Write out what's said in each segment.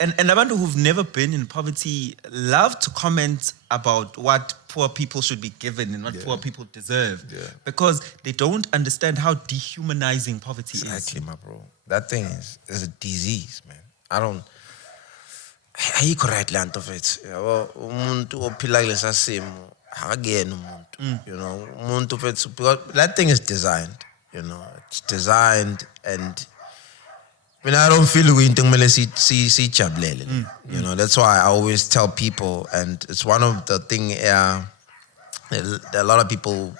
And abantu who've never been in poverty love to comment about what poor people should be given and what poor people deserve. Because they don't understand how dehumanizing poverty is. Exactly, my bro. That thing is a disease, man. I don't... Ayikho right land of it. Umuntu ophila kulesa simo akuyena umuntu. You know, umuntu fethu, because that thing is designed, you know. It's designed, and I mean, I don't feel we see jabulele. You know, that's why I always tell people, and it's one of the thing there are a lot of people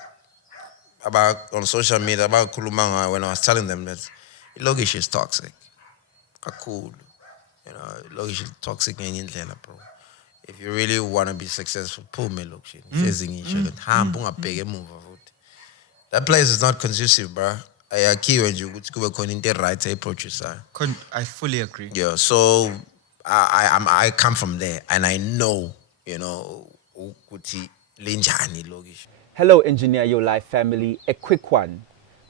about on social media about kulumanga when I was telling them that logish is toxic. Cool. You know, logish is toxic bro. If you really want to be successful, pull me logish. That place is not conducive, bro. I key when you go the right approach. I fully agree. Yeah, so I come from there, and I know, you know, Hello, Engineer Your Life family. A quick one.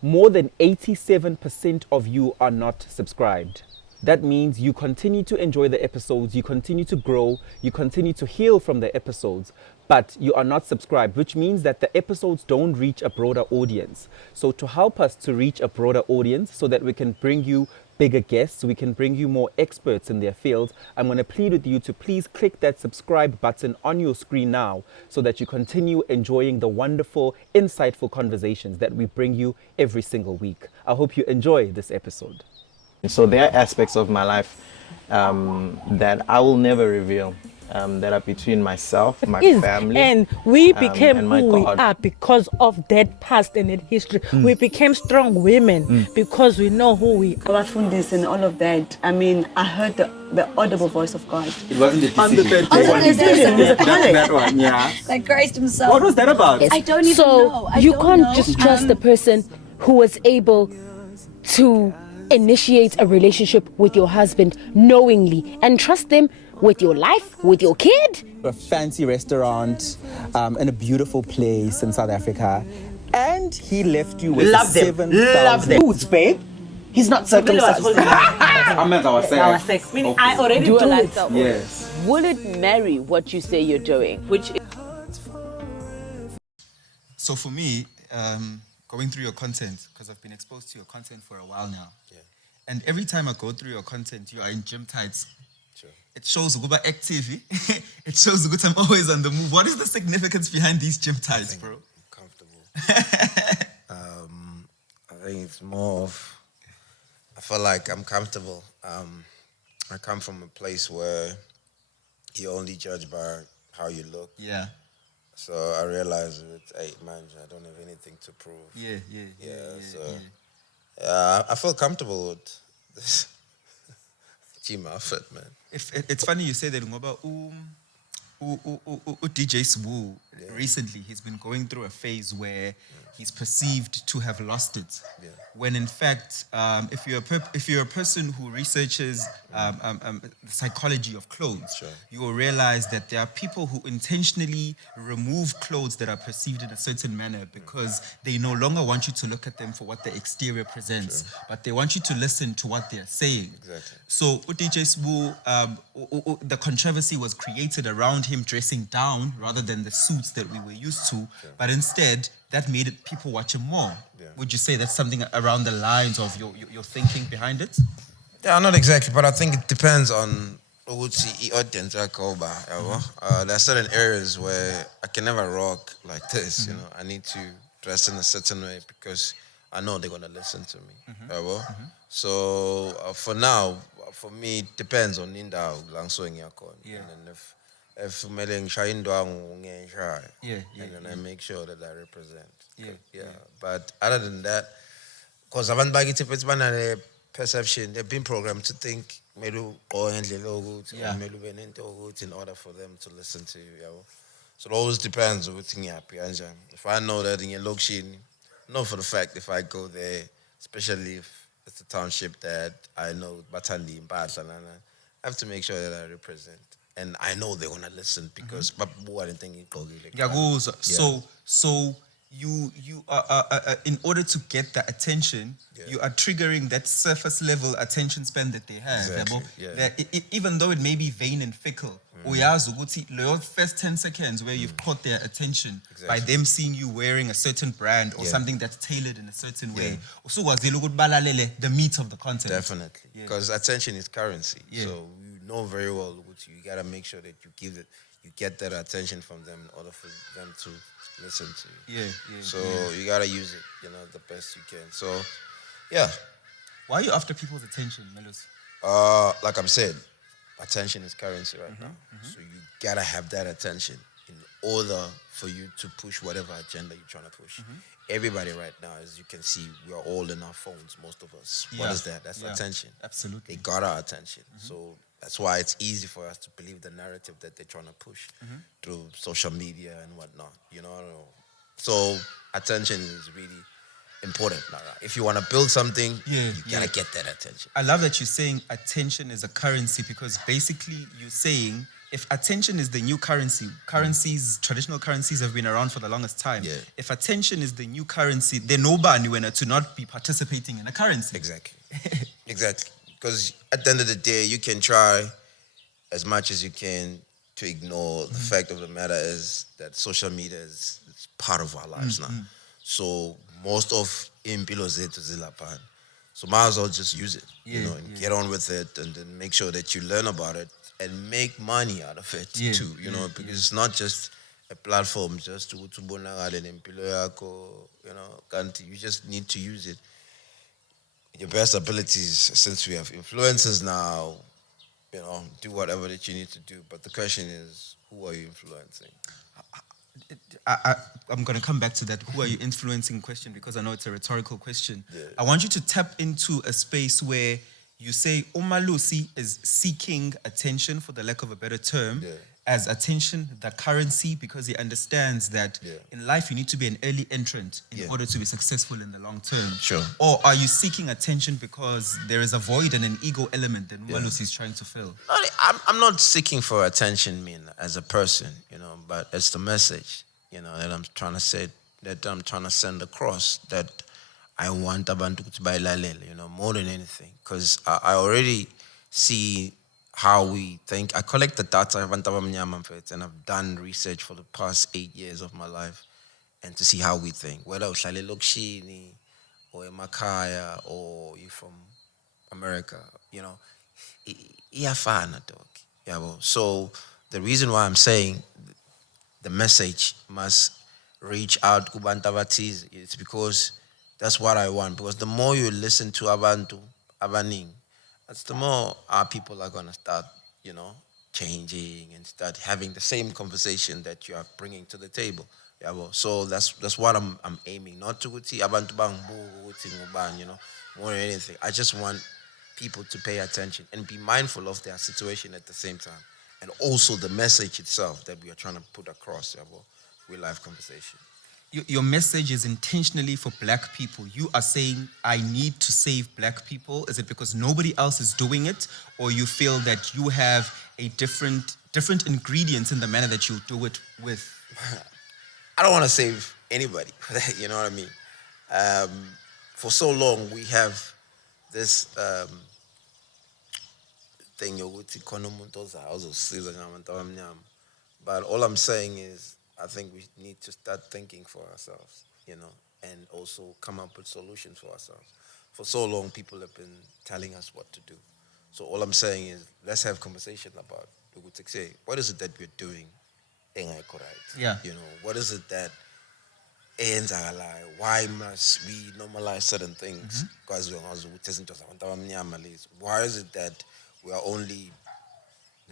More than 87% of you are not subscribed. That means you continue to enjoy the episodes, you continue to grow, you continue to heal from the episodes, but you are not subscribed, which means that the episodes don't reach a broader audience. So to help us to reach a broader audience so that we can bring you bigger guests, we can bring you more experts in their field, I'm going to plead with you to please click that subscribe button on your screen now so that you continue enjoying the wonderful, insightful conversations that we bring you every single week. I hope you enjoy this episode. So there are aspects of my life that I will never reveal, that are between myself, my family, and we became and who we God. are because of that past and that history. We became strong women because we know who we are. About fundis and all of that, I mean, I heard the audible voice of God. It wasn't the decision. That one, yeah. Like Christ himself. What was that about? I don't even know. So you can't just trust the person who was able to initiate a relationship with your husband knowingly and trust them with your life, with your kid. A fancy restaurant in a beautiful place in South Africa, and he left you with Love them. foods, babe. He's not circumcised. I meant our sex. Our sex. Meaning I already do it. Yes. Will it marry what you say you're doing? So for me, going through your content, because I've been exposed to your content for a while now. Yeah. And every time I go through your content, you are in gym tights. Sure. It shows Uguba active. It shows that I'm always on the move. What is the significance behind these gym tights, bro? I'm comfortable. I think it's more of, I feel like I'm comfortable. I come from a place where you only judge by how you look. Yeah. So I realized with 8 months, I don't have anything to prove. I feel comfortable with this gym outfit, man. It's funny you say that, Ngoba, DJ Swu, recently, he's been going through a phase where he's perceived to have lost it. Yeah. When in fact, if you're a person who researches the psychology of clothes, Sure. you will realize that there are people who intentionally remove clothes that are perceived in a certain manner because they no longer want you to look at them for what the exterior presents, but they want you to listen to what they're saying. Exactly. So DJ Swu, the controversy was created around him dressing down rather than the suits that we were used to, but instead that made it people watch him more. Yeah. Would you say that's something around the lines of your thinking behind it? Yeah, not exactly, but I think it depends on the audience. There are certain areas where I can never rock like this. You know, I need to dress in a certain way because I know they're gonna listen to me. So for now, for me, it depends on Ninda Langsoing Yakon. Yeah. And if Meling Shain Dwang Yeah. and then I make sure that I represent. Yeah. But other than that, because I've been perception, they've been programmed to think Melu or in order for them to listen to you. So it always depends on what thing happy. If I know that in your location, know for the fact if I go there, especially if it's a township that I know Batandi and Baslan, I have to make sure that I represent. And I know they're gonna listen because so you are in order to get that attention, you are triggering that surface level attention span that they have. Exactly, Yabo. yeah. That even though it may be vain and fickle, uyazi ukuthi leyo first 10 seconds where you've caught their attention by Exactly. them seeing you wearing a certain brand or Yeah. something that's tailored in a certain way, Yeah. usukwazile ukuthi balalele the meat of the content. Definitely, because attention is currency. Yeah. So you know very well, Uguti, you gotta make sure that you get that attention from them in order for them to listen to you. Yeah. So you gotta use it, the best you can. So, yeah. Why are you after people's attention, Melusi? Like I'm saying, attention is currency right now. So you gotta have that attention in order for you to push whatever agenda you're trying to push. Everybody right now, as you can see, we are all in our phones, most of us. What Yeah. is that? That's Yeah. Attention. Absolutely. They got our attention. So that's why it's easy for us to believe the narrative that they're trying to push through social media and whatnot. So attention is really important. If you want to build something, you gotta get that attention. I love that you're saying attention is a currency, because basically you're saying if attention is the new currency, traditional currencies have been around for the longest time. Yeah. If attention is the new currency, then nobody when to not be participating in a currency. Exactly. Exactly. Because at the end of the day, you can try as much as you can to ignore the fact of the matter is that social media is part of our lives now. So most of impilo zethu zilapha. So might as well just use it, and get on with it, and then make sure that you learn about it and make money out of it too, because it's not just a platform just to ubonakale nempilo yakho, cant. You just need to use it your best abilities. Since we have influencers now, do whatever that you need to do. But the question is, who are you influencing? I'm going to come back to that. Who are you influencing question, because I know it's a rhetorical question. Yeah. I want you to tap into a space where you say Melusi is seeking attention, for the lack of a better term, as attention, the currency, because he understands that in life you need to be an early entrant in order to be successful in the long term. Sure. Or are you seeking attention because there is a void and an ego element that Melusi is trying to fill? I'm not seeking for attention, as a person, but it's the message, that I'm trying to say, that I'm trying to send across, that I want abantu to buy lalele, more than anything, because I already see how we think. I collect the data of abantu abamnyama, and I've done research for the past 8 years of my life, and to see how we think, whether uhlale lokishini or emakhaya or you're from America, iyafana dog. So the reason why I'm saying the message must reach out to kubantu abathize, it's because that's what I want. Because the more you listen to abantu abaning, that's the more our people are gonna start, changing and start having the same conversation that you are bringing to the table. So that's what I'm aiming. Not to uthi abantu bangibuka ukuthi ngubani, more than anything. I just want people to pay attention and be mindful of their situation at the same time, and also the message itself that we are trying to put across. Real life conversation. Your message is intentionally for black people. You are saying, I need to save black people. Is it because nobody else is doing it? Or you feel that you have a different ingredients in the manner that you do it with? I don't want to save anybody. You know what I mean? For so long, we have this thing, but all I'm saying is, I think we need to start thinking for ourselves, and also come up with solutions for ourselves. For so long, people have been telling us what to do. So all I'm saying is, let's have conversation about, what is it that we're doing? Yeah. What is it that why must we normalize certain things? Why is it that we are only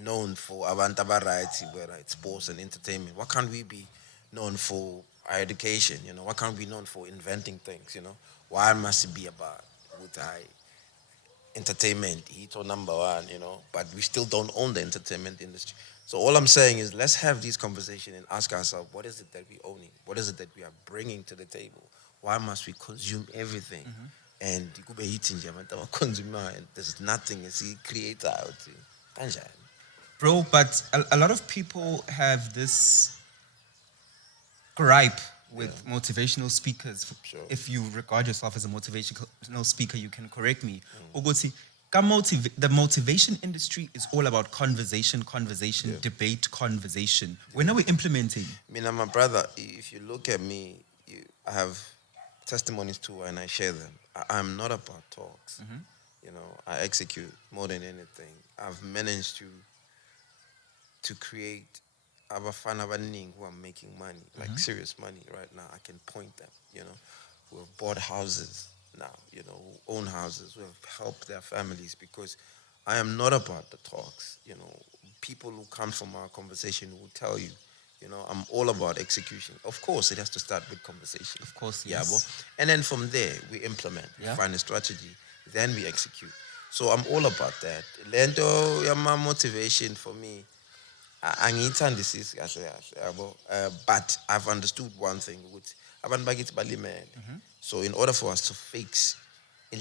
known for abantu variety, whether it's sports and entertainment? Why can't we be known for our education? Why can't we be known for inventing things? Why must it be about with our entertainment? He's number one, but we still don't own the entertainment industry. So all I'm saying is, let's have these conversations and ask ourselves, what is it that we own? What is it that we are bringing to the table? Why must we consume everything? And there's nothing as he creates out. Bro, but a lot of people have this gripe with motivational speakers. If you regard yourself as a motivational speaker, you can correct me. Ukuthi, the motivation industry is all about conversation, debate, conversation. When are we implementing? Me and my brother, if you look at me, I have testimonies too, and I share them. I'm not about talks. You know, I execute more than anything. I've managed to create abafana abaningi who are making money, like serious money right now. I can point them, you know, who have bought houses now, you know, who own houses, who have helped their families, because I am not about the talks, you know. People who come from our conversation will tell you, you know, I'm all about execution. Of course, it has to start with conversation. Of course, yeah, yes. bo? And then from there, we implement, we find a strategy, then we execute. So I'm all about that. Lento, my motivation for me, but I've understood one thing. So in order for us to fix my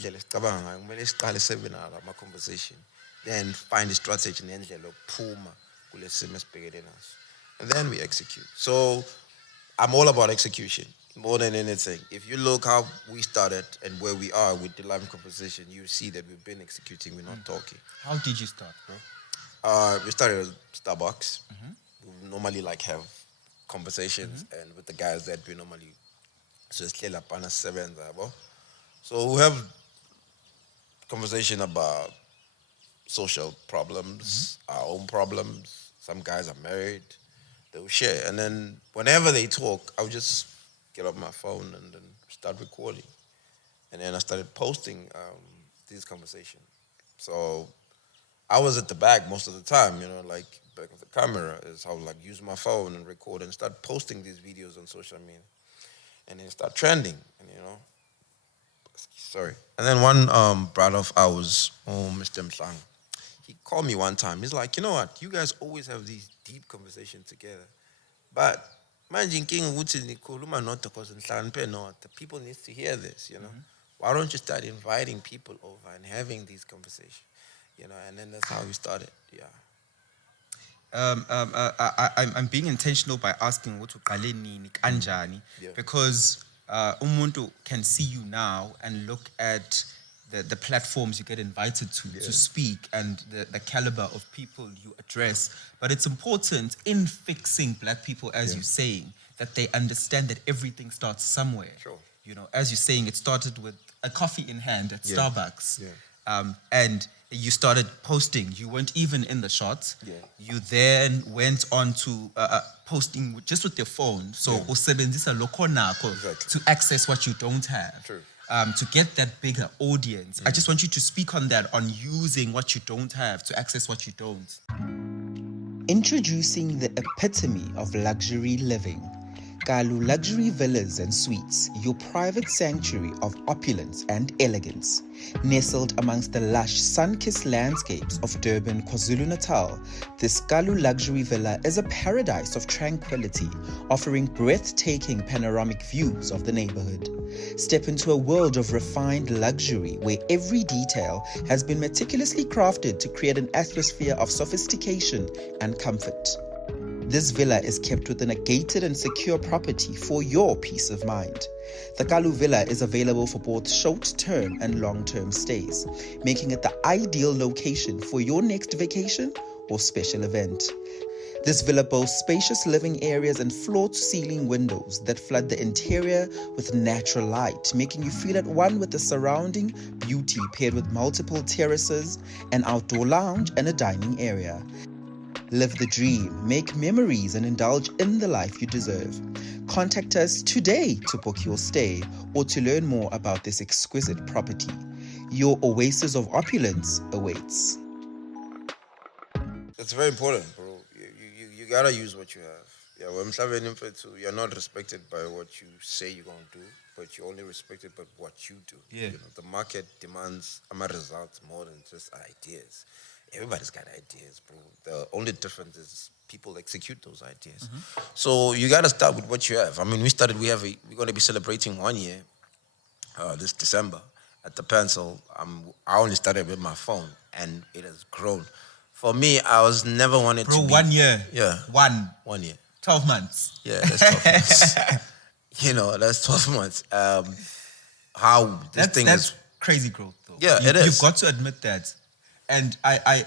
conversation, then find a strategy and then we execute. So I'm all about execution more than anything. If you look how we started and where we are with the live conversation, you see that we've been executing, we're not talking. How did you start, bro? We started at Starbucks. We normally like have conversations and with the guys that we normally just so we have conversation about social problems, our own problems. Some guys are married, they will share. And then whenever they talk, I'll just get up my phone and then start recording. And then I started posting these conversations. So I was at the back most of the time, you know, like back of the camera is how I would like use my phone and record and start posting these videos on social media. And then start trending, and you know. Sorry. And then one brother of ours, Mr. Msang, he called me one time. He's like, you know what? You guys always have these deep conversations together. But imagine King Nikoluma not because the people need to hear this, you know. Why don't you start inviting people over and having these conversations? You know, and then that's how we started. Yeah. I'm being intentional by asking what kanjani because umuntu can see you now and look at the platforms you get invited to speak and the caliber of people you address. But it's important in fixing black people, as you're saying, that they understand that everything starts somewhere. Sure. You know, as you're saying, it started with a coffee in hand at Starbucks. And you started posting. You weren't even in the shots. You then went on to posting just with your phone. So usebenzisa lokho nakho to access what you don't have. True. To get that bigger audience. I just want you to speak on that, on using what you don't have to access what you don't. Introducing the epitome of luxury living. Galu Luxury Villas and Suites, your private sanctuary of opulence and elegance. Nestled amongst the lush, sun-kissed landscapes of Durban, KwaZulu-Natal, this Galu Luxury Villa is a paradise of tranquility, offering breathtaking panoramic views of the neighborhood. Step into a world of refined luxury where every detail has been meticulously crafted to create an atmosphere of sophistication and comfort. This villa is kept within a gated and secure property for your peace of mind. The Galu Villa is available for both short-term and long-term stays, making it the ideal location for your next vacation or special event. This villa boasts spacious living areas and floor-to-ceiling windows that flood the interior with natural light, making you feel at one with the surrounding beauty, paired with multiple terraces, an outdoor lounge, and a dining area. Live the dream, make memories, and indulge in the life you deserve. Contact us today to book your stay or to learn more about this exquisite property. Your oasis of opulence awaits. It's very important, bro. You gotta use what you have. Yeah, when you're not respected by what you say you're gonna do, but you're only respected by what you do. Yeah. You know, the market demands results more than just ideas. Everybody's got ideas, bro. The only difference is people execute those ideas. So you gotta start with what you have. I mean, we're gonna be celebrating 1 year this December at the Pencil. I only started with my phone, and it has grown. For me, I was never wanted to be... 1 year. Yeah. 1 year. 12 months. Yeah, that's 12 months. You know, that's 12 months. How this thing that's is. crazy growth, though. Yeah, it is. You've got to admit that. And I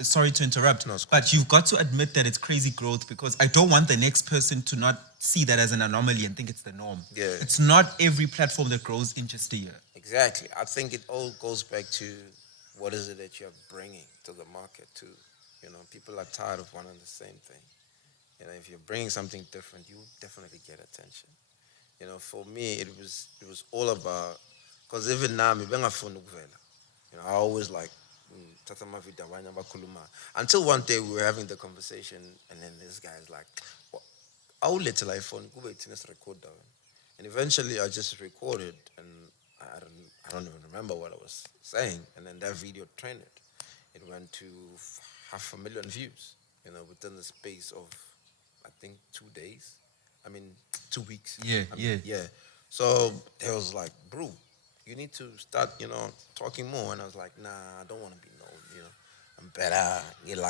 sorry to interrupt, but you've got to admit that it's crazy growth because I don't want the next person to not see that as an anomaly and think it's the norm. Yeah. It's not every platform that grows in just a year. Exactly. I think it all goes back to what is it that you're bringing to the market too. You know, people are tired of one and the same thing. You know, if you're bringing something different, you definitely get attention. You know, for me, it was all about, because even now, you know, I always like, until one day we were having the conversation, and then this guy's like, well, I'll let the iPhone go wait till record down. And eventually I just recorded, and I don't even remember what I was saying. And then that video trended. It went to 500,000 views, you know, within the space of, I think, 2 days. 2 weeks. Yeah. So they was like, bro, you need to start, you know, talking more. And I was like, nah, I don't want to be known, you know. I'm better, you know,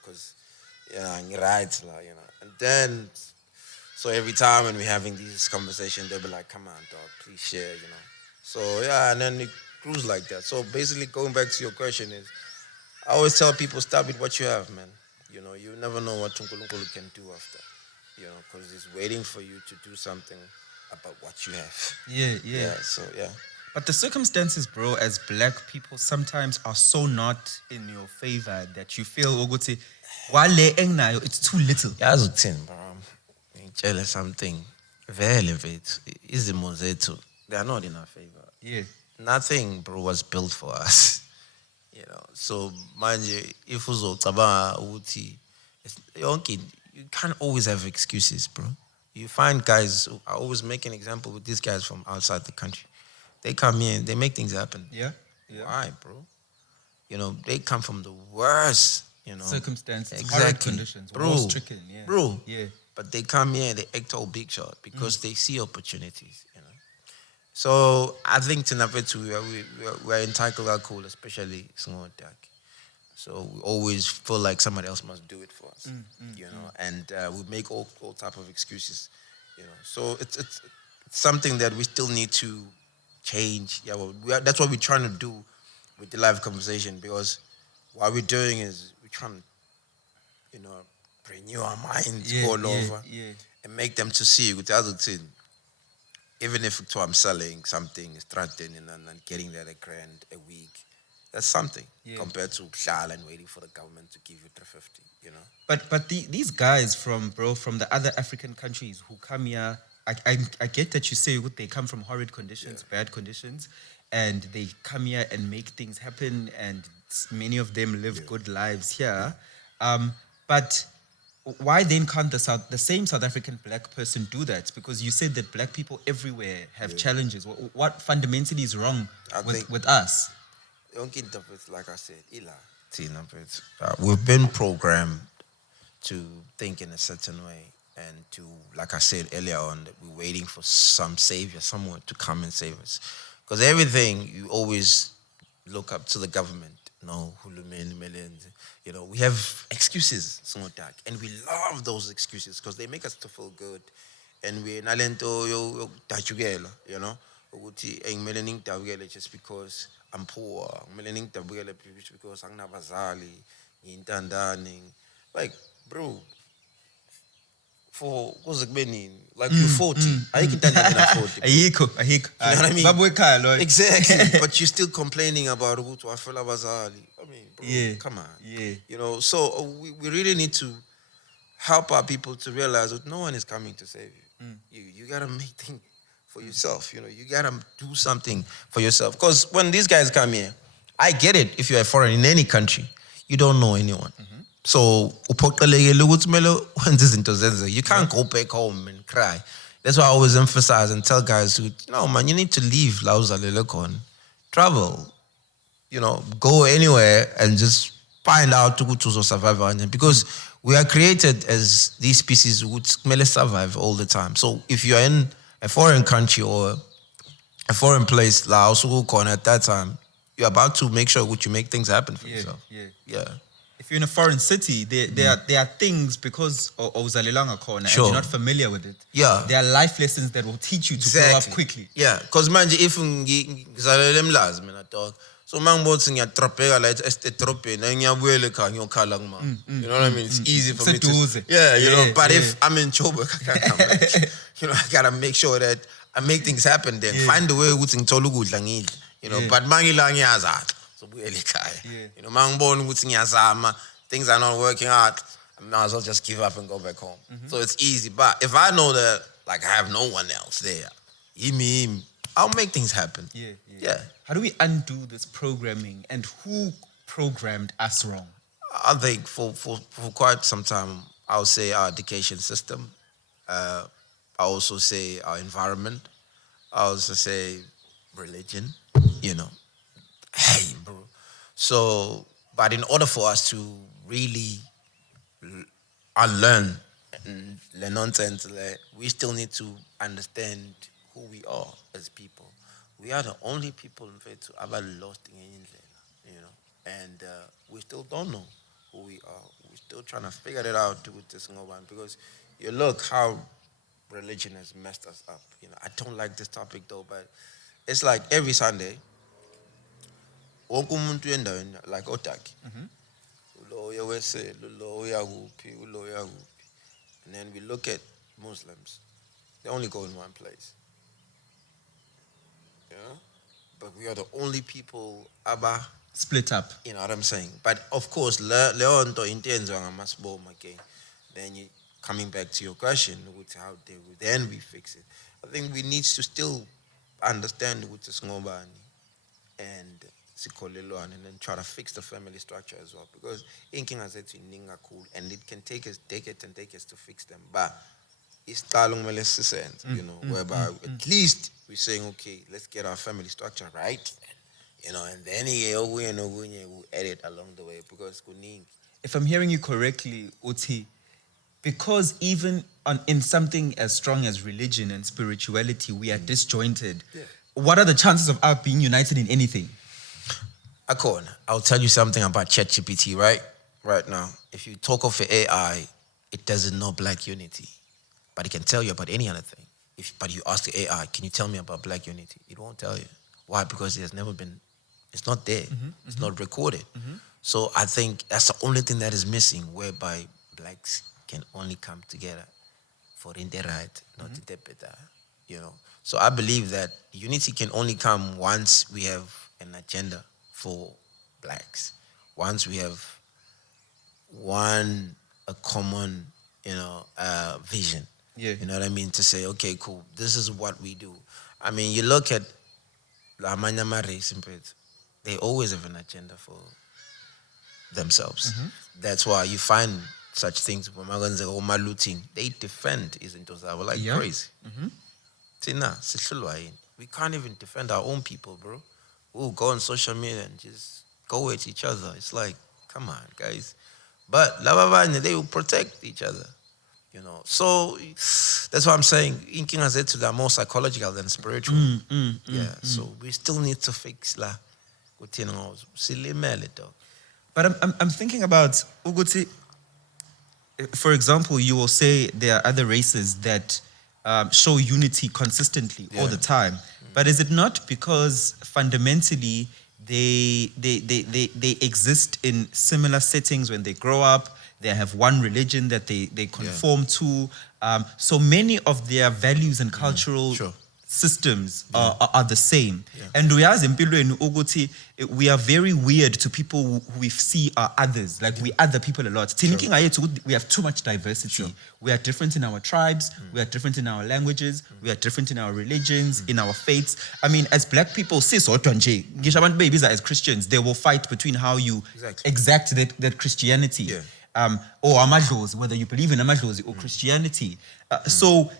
because, you know, I'm right, you know. And then, so every time when we're having these conversations, they'll be like, come on, dog, please share, you know. So, yeah, and then it grew like that. So basically, going back to your question is, I always tell people, start with what you have, man. You know, you never know what Tunkulunkulu can do after, you know, because he's waiting for you to do something about what you have. Yeah. So, yeah. But the circumstances, bro, as black people sometimes are so not in your favor that you feel, Oguti, it's too little. Yeah, bro. Tell us something. Very elevate. Izimo zethu, they are not in our favor. Yeah. Nothing, bro, was built for us. You know, so manje, if uzocabanga ukuthi you can't always have excuses, bro. You find guys, I always make an example with these guys from outside the country. They come here and they make things happen. Yeah. Why, bro? You know, they come from the worst, you know, circumstances, exactly. horrid conditions, bro. war-stricken, Bro. Yeah. But they come here and they act all big shot because they see opportunities, you know. So I think tonight we're entitled our cool, especially Singodak. So we always feel like somebody else must do it for us, you know, and we make all type of excuses, you know. So it's something that we still need to change. Yeah, well, that's what we're trying to do with the live conversation, because what we're doing is we're trying to, you know, renew our minds all over and make them to see with the other thing. Even if I'm selling something, starting and getting that $1,000 a week, that's something compared to Hlala and waiting for the government to give you 350, you know. But these guys from the other African countries who come here, I get that you say they come from horrid conditions, bad conditions, and they come here and make things happen, and many of them live good lives here. But why then can't the same South African black person do that? Because you said that black people everywhere have challenges. What fundamentally is wrong with us? Like I said, we've been programmed to think in a certain way, and to, like I said earlier on, that we're waiting for some savior, someone to come and save us. Because everything, you always look up to the government. No, you know, we have excuses, and we love those excuses because they make us to feel good. And we're nalento you know, just because I'm poor, just because I'm nabazali, like, bro, for like you're 40. I can tell you 40. You know what I mean? Exactly. But you're still complaining about Afela Bazali. I mean, bro, come on. Yeah. You know, so we really need to help our people to realize that no one is coming to save you. You gotta make things for yourself. You know, you gotta do something for yourself. Because when these guys come here, I get it. If you're a foreign in any country, you don't know anyone. So you can't go back home and cry. That's why I always emphasize and tell guys, no, man, you need to leave Lausa Lelekon, travel, you know, go anywhere and just find out to survive. Because we are created as these species who would survive all the time. So if you're in a foreign country or a foreign place, Laos, at that time, you're about to make sure that you make things happen for yourself. Yeah. If you're in a foreign city, there are things because uzalelanga khona and Sure. you're not familiar with it. Yeah. There are life lessons that will teach you to grow up quickly. Yeah, because manje if ngizalele emlazi mina dog. So mangibothi ngiyatropeka la estetropeni ngiyabuyela ekhaya ngiyokhala ngima. You know what I mean? It's easy for me to. Yeah, you know, but if I'm in Joburg, you know, I gotta make sure that I make things happen then. Find a way ukuthi ngithola ukudla ngidle. You know, but mangila ngiyazaxa. So buyela ekhaya. You know, mangibona ukuthi ngiyazama, things are not working out, I might as well just give up and go back home. So it's easy. But if I know that like I have no one else there, him, I'll make things happen. Yeah. How do we undo this programming and who programmed us wrong? I think for quite some time, I'll say our education system. I also say our environment. I also say religion, you know. Hey, bro. So, but in order for us to really unlearn the nonsense, we still need to understand who we are as people. We are the only people in fact to ever lost in England, you know, and we still don't know who we are. We're still trying to figure it out with this one because you look how religion has messed us up. You know, I don't like this topic though, but it's like every Sunday, like Otaki. And then we look at Muslims. They only go in one place. You know? But we are the only people split up. You know what I'm saying? But of course, then you coming back to your question, how then we fix it. I think we need to still understand what is and then try to fix the family structure as well. Because inking has said cool and it can take us decades and decades to fix them. But it's you know, whereby at least we're saying, okay, let's get our family structure right. You know, and then we'll edit along the way because if I'm hearing you correctly, Uti, because even in something as strong as religion and spirituality, we are disjointed. What are the chances of us being united in anything? Akon, I'll tell you something about ChatGPT right now. If you talk of AI, it doesn't know black unity, but it can tell you about any other thing. But you ask the AI, can you tell me about black unity? It won't tell you. Why? Because it has never been, it's not there. It's not recorded. So I think that's the only thing that is missing, whereby blacks can only come together for the right, not the better, you know. So I believe that unity can only come once we have an agenda for blacks. Once we have a common, you know, vision. You know what I mean? To say, okay, cool, this is what we do. I mean, you look at La Manyama race, they always have an agenda for themselves. That's why you find such things, looting, they defend Izintozabo like crazy. We can't even defend our own people, bro. We'll go on social media and just go at each other. It's like, come on, guys. But they will protect each other, you know. So that's what I'm saying. Inking has said to them more psychological than spiritual. So we still need to fix la. But I'm thinking about Uguti. For example, you will say there are other races that show unity consistently all the time. But is it not because fundamentally they exist in similar settings when they grow up? They have one religion that they conform to. So many of their values and cultural systems are the same. And we as empilweni ukuthi we are very weird to people who we see are others. Like we other people a lot. We have too much diversity. We are different in our tribes. We are different in our languages. We are different in our religions, in our faiths. I mean, as black people, babies as Christians, they will fight between how you exact that Christianity. Or amadlozi, whether you believe in amadlozi or Christianity. So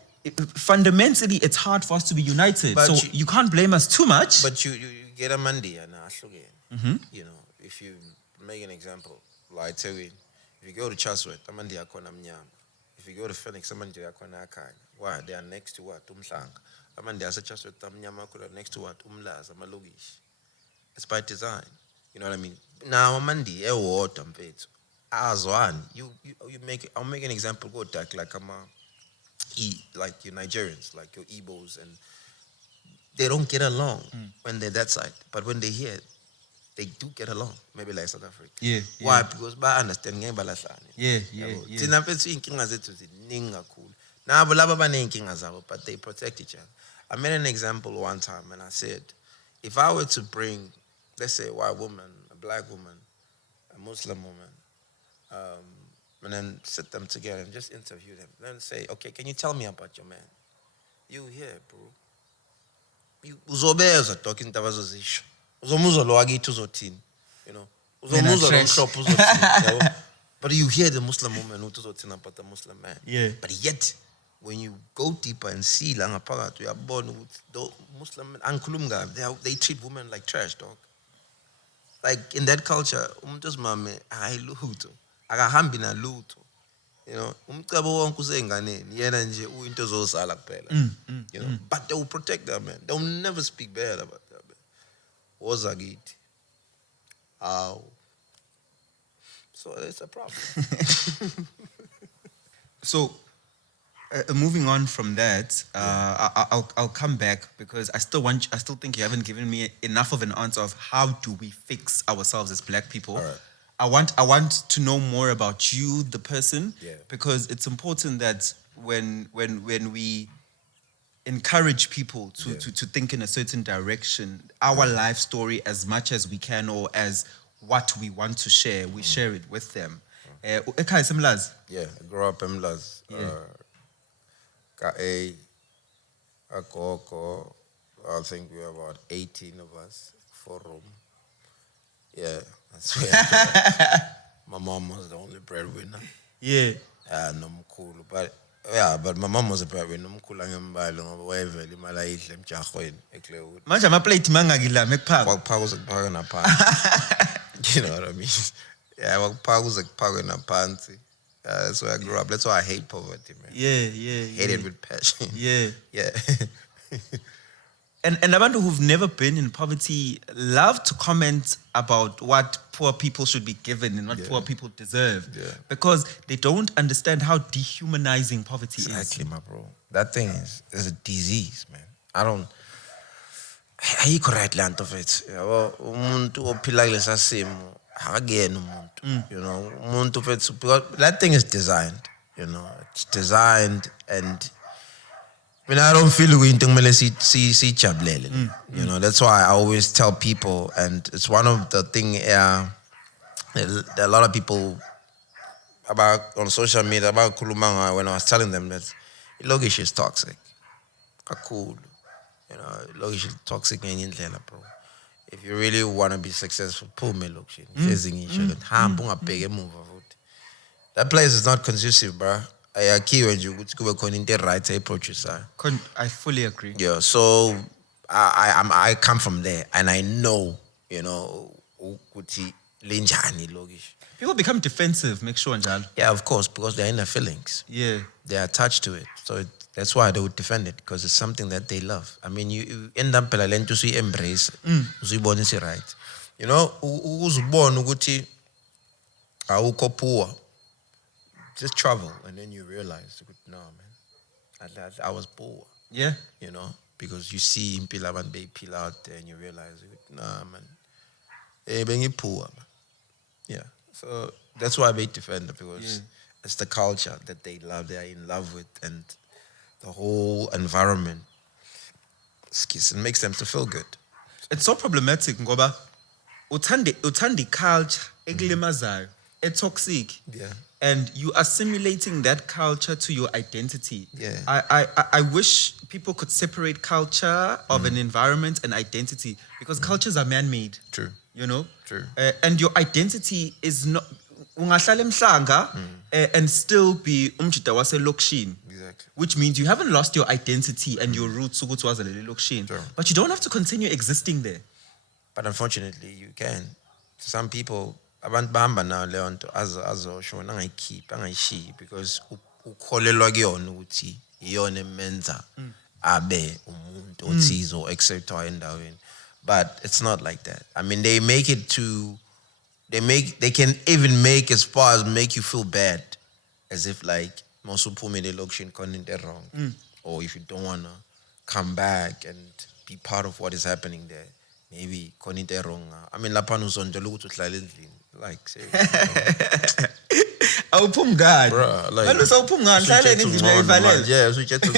fundamentally, it's hard for us to be united. But so you can't blame us too much. But you get a mandi and you know, if you make an example, like tell you, if you go to Chaswet, amandi akona mnyama. If you go to Phoenix, amandi akona akanya. Why? They are next to what? Umhlanga. Amandi asa Chaswet amnyama akona next to what? Umlaza, amalogish. It's by design. You know what I mean? Now amandi water mfethu. as one, you make. I'll make an example. Go back like like your Nigerians, like your Igbos, and they don't get along when they're that side, but when they're here, they do get along. Maybe like South Africa. Yeah. Why? Because by understanding, Yeah. Thina mfethu inkinga zethu ziningi kakhulu. Nabo laba baneyinkinga zabo, but they protect each other. I made an example one time and I said, if I were to bring, let's say, a white woman, a black woman, a Muslim woman, and then sit them together and just interview them, then say, okay, can you tell me about your man? You here, bro. You uzobeza talking to us. Uzomuzwa lo wakithi uzothini, you know. Uzomuzwa lo mhlophe uzothini, yabo. But you hear the Muslim woman who uzothini about the Muslim man. Yeah. But yet, when you go deeper and see la ngaphakathi uyabona ukuthi the Muslim men angikhulumi kabi, they treat women like trash, dog. Like in that culture, umuntu osimame hayi lutho, akahambi na lutho. You know, umcebo wonke usenganeni, yena nje uyinto ezosala kuphela. You know, but they will protect that man. They will never speak bad about that man. Wozakithi. Ow. So it's a problem. So, moving on from that, I'll come back because I still think you haven't given me enough of an answer of how do we fix ourselves as black people. All right. I want to know more about you, the person, Yeah. because it's important that when we encourage people to think in a certain direction, our life story as much as we can or as what we want to share, we share it with them. Ekhaya semlazi? Yeah, I grew up in Mlazi. KA, Akoko, I think we were about 18 of us, 4 room. Yeah, that's where my mom was the only breadwinner. Yeah. No mkhulu, but yeah, but my mom was a breadwinner. Mkhulu angembali ngoba wayevela imali ayidla emjahweni eClearwood. Manje ama-plate mangakilami ekuphaka. Wakuphaka uze kuphakwe naphansi. You know what I mean? Yeah, wakuphaka uze kuphakwe naphansi. That's where I grew up. That's why I hate poverty, man. Yeah. Hate it with passion. Yeah. Yeah. And abantu who've never been in poverty love to comment about what poor people should be given and what poor people deserve. Yeah. Because they don't understand how dehumanizing poverty Exactly, my bro. That thing is a disease, man. I don't. Ayikho right land of it. Yabo umuntu ophila kulesa simo akuyena umuntu. You know, umuntu fethu because that thing is designed, you know. It's designed and I mean, I don't feel kuyinto kumele sijabulele. You know, that's why I always tell people, and it's one of the thing there are a lot of people about on social media about kulumanga when I was telling them that logish is toxic. Cool. You know, logish is toxic ngendlela, bro. If you really want to be successful, pull me logish. That place is not conducive, bro. I fully agree. Yeah, so I come from there and I know, you know, People become defensive, make sure njalo. yeah, of course, because they're in their feelings. Yeah. They're attached to it. So that's why they would defend it, because it's something that they love. I mean, you end up to see embrace, right. You know, who's born uguti awuko poor. Just travel, and then you realize, no, man, I was poor. Yeah. You know, because you see Impilaban Bay Pil out there, and you realize, nah, man, being poor, man. Yeah. So that's why they defend it, because it's the culture that they love, they are in love with, and the whole environment. It makes them to feel good. It's so problematic, ngoba uthandi culture ekulimazayo, toxic. Yeah. And you assimilating that culture to your identity. Yeah. I wish people could separate culture of an environment and identity, because cultures are man-made. True. You know? True. And your identity is not ungahlala emhlanga and still be umjida waselokishini. Exactly. Which means you haven't lost your identity and your roots ukuthi wazalele elokishini. Sure. But you don't have to continue existing there. But unfortunately, you can. Some people, abantu bahamba nayo leyo nto azosho angayikhiphi angayishiyi, because ukholelwa kuyona ukuthi iyona emenza abe umuntu othize or acceptwa endaweni. But it's not like that. I mean, they make it to they can even make as far as make you feel bad, as if like mosupumele lokshin koninte wrong, or if you don't wanna come back and be part of what is happening there, maybe koninte wrong. I mean, lapha uzonjela ukuthi uhlala endlini, like say. Awuphumngani. Bruh, like. Awuphumngani, hlale endlini uyivalele. Yeah, so